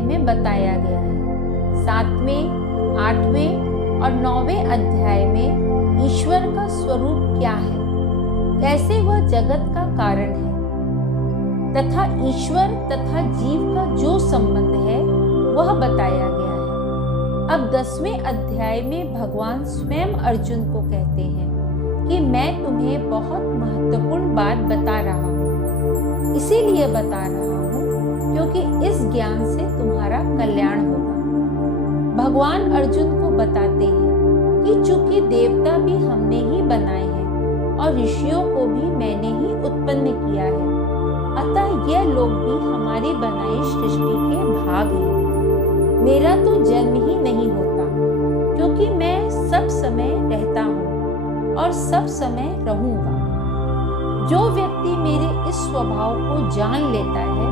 अध्याय में बताया गया है। 7वें, 8वें और 9वें अध्याय में ईश्वर का स्वरूप क्या है, कैसे वह जगत का कारण है तथा ईश्वर तथा जीव का जो संबंध है वह बताया गया है। अब 10वें अध्याय में भगवान स्वयं अर्जुन को कहते हैं कि मैं तुम्हें बहुत महत्वपूर्ण बात बता रहा हूँ। इसीलिए बता रहा हूँ क्योंकि इस ज्ञान से तुम्हारा कल्याण होगा। भगवान अर्जुन को बताते हैं कि चूंकि देवता भी हमने ही बनाए हैं और ऋषियों को भी मैंने ही उत्पन्न किया है, अतः यह लोग भी हमारी बनाई सृष्टि के भाग हैं। मेरा तो जन्म ही नहीं होता क्योंकि मैं सब समय रहता हूँ और सब समय रहूंगा। जो व्यक्ति मेरे इस स्वभाव को जान लेता है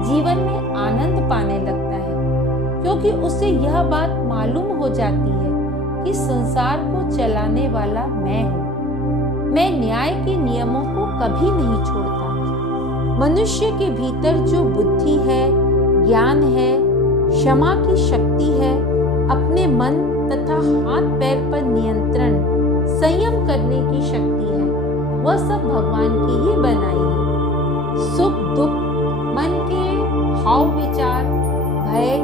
जीवन में आनंद पाने लगता है, क्योंकि उसे यह बात मालूम हो जाती है कि संसार को चलाने वाला मैं हूँ। मैं न्याय के नियमों को कभी नहीं छोड़ता। मनुष्य के भीतर जो बुद्धि है, ज्ञान है, क्षमा की शक्ति है, अपने मन तथा हाथ पैर पर नियंत्रण, संयम करने की शक्ति है, वह सब भगवान की ही बनाई है। सुख दुख, मन के भाव विचार, भय,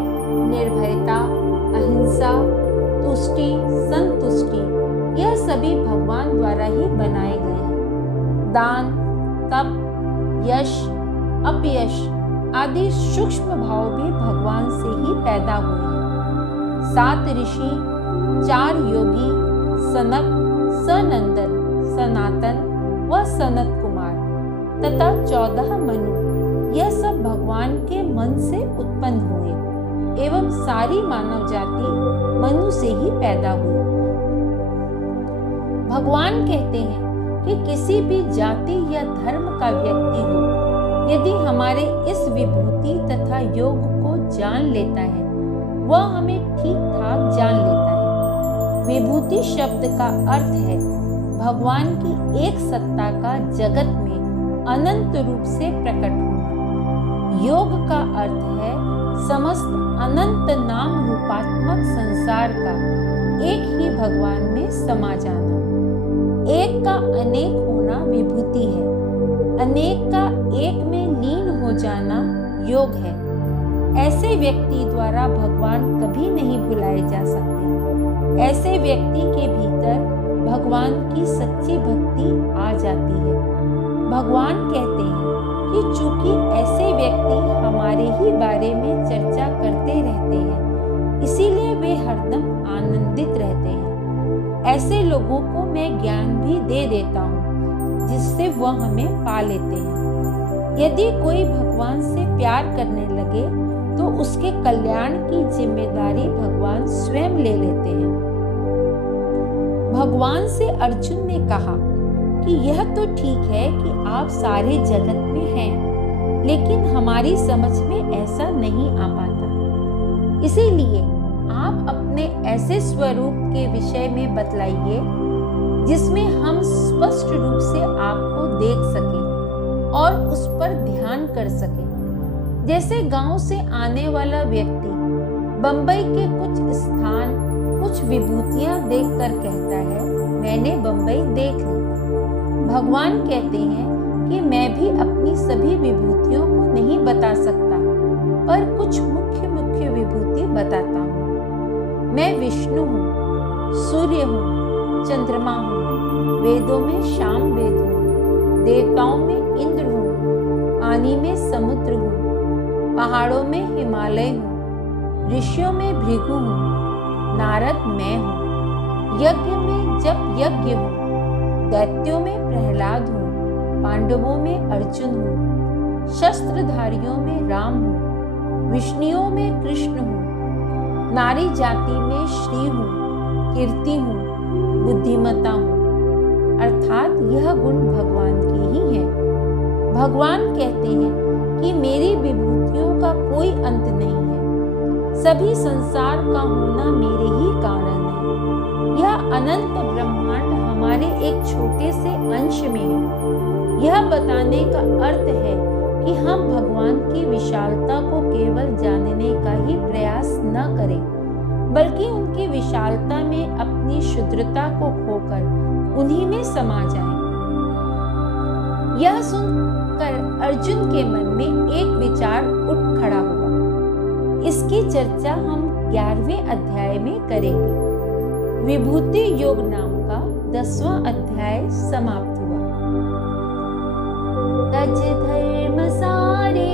निर्भयता, अहिंसा, तुष्टि, संतुष्टि, यह सभी भगवान द्वारा ही बनाए गए हैं। दान, तप, यश, अपयश आदि सूक्ष्म भाव भी भगवान से ही पैदा हुए हैं। 7 ऋषि, 4 योगी, सनक, सनंदन, सनातन व सनत कुमार तथा 14 मनु, यह सब भगवान के मन से उत्पन्न हुए एवं सारी मानव जाति मनु से ही पैदा हुई। भगवान कहते हैं कि किसी भी जाति या धर्म का व्यक्ति हो, यदि हमारे इस विभूति तथा योग को जान लेता है, वह हमें ठीक ठाक जान लेता है। विभूति शब्द का अर्थ है भगवान की एक सत्ता का जगत में अनंत रूप से प्रकट होना। योग का अर्थ है समस्त अनंत नाम रूपात्मक संसार का एक ही भगवान में समा जाना। एक का अनेक होना विभूति है, अनेक का एक में लीन हो जाना योग है। ऐसे व्यक्ति द्वारा भगवान कभी नहीं भुलाए जा सकते। ऐसे व्यक्ति के भीतर भगवान की सच्ची भक्ति आ जाती है। भगवान कहते हैं कि चूंकि ऐसे व्यक्ति हमारे ही बारे में चर्चा करते रहते हैं, इसीलिए वे हरदम आनंदित रहते हैं। ऐसे लोगों को मैं ज्ञान भी दे देता हूँ जिससे वह हमें पा लेते हैं। यदि कोई भगवान से प्यार करने लगे तो उसके कल्याण की जिम्मेदारी भगवान स्वयं ले लेते हैं। भगवान से अर्जुन ने कहा कि यह तो ठीक है कि आप सारे जगत में हैं, लेकिन हमारी समझ में ऐसा नहीं आ पाता। इसीलिए आप अपने ऐसे स्वरूप के विषय में बतलाइए जिसमें हम स्पष्ट रूप से आपको देख सकें और उस पर ध्यान कर सकें। जैसे गांव से आने वाला व्यक्ति बंबई के कुछ स्थान, कुछ विभूतियां देखकर कहता है, मैंने बंबई देख ली। भगवान कहते हैं कि मैं भी अपनी सभी विभूतियों को नहीं बता सकता, पर कुछ मुख्य मुख्य विभूति बताता हूँ। मैं विष्णु हूँ, सूर्य हूँ, चंद्रमा हूँ, वेदों में शाम वेद हूँ, देवताओं में इंद्र हूँ, पानी में समुद्र हूँ, पहाड़ों में हिमालय हूँ, ऋषियों में भृगु हूँ, नारद मैं हूँ, यज्ञ में जप यज्ञ हूँ, दैत्यों में प्रहलाद हूँ, पांडवों में अर्जुन हूँ, शस्त्रधारियों में राम हूँ, विष्णुओं में कृष्ण हूँ, नारी जाति में श्री हूँ, कीर्ति हूँ, बुद्धिमता हूँ। अर्थात यह गुण भगवान के ही है। भगवान कहते हैं कि मेरी विभूतियों का कोई अंत नहीं है, सभी संसार का होना मेरे ही कारण है। यह अनंत ब्रह्मांड हमारे एक छोटे से अंश में है। यह बताने का अर्थ है कि हम भगवान की विशालता को केवल जानने का ही प्रयास न करें, बल्कि उनकी विशालता में अपनी शुद्धता को खोकर उन्हीं में समा जाएं। यह सुनकर अर्जुन के मन में एक विचार उठ खड़ा हुआ। इसकी चर्चा हम 11वें अध्याय में करेंगे। विभूति योग नाम का 10वां अध्याय समाप्त हुआ। तज धर्म सारे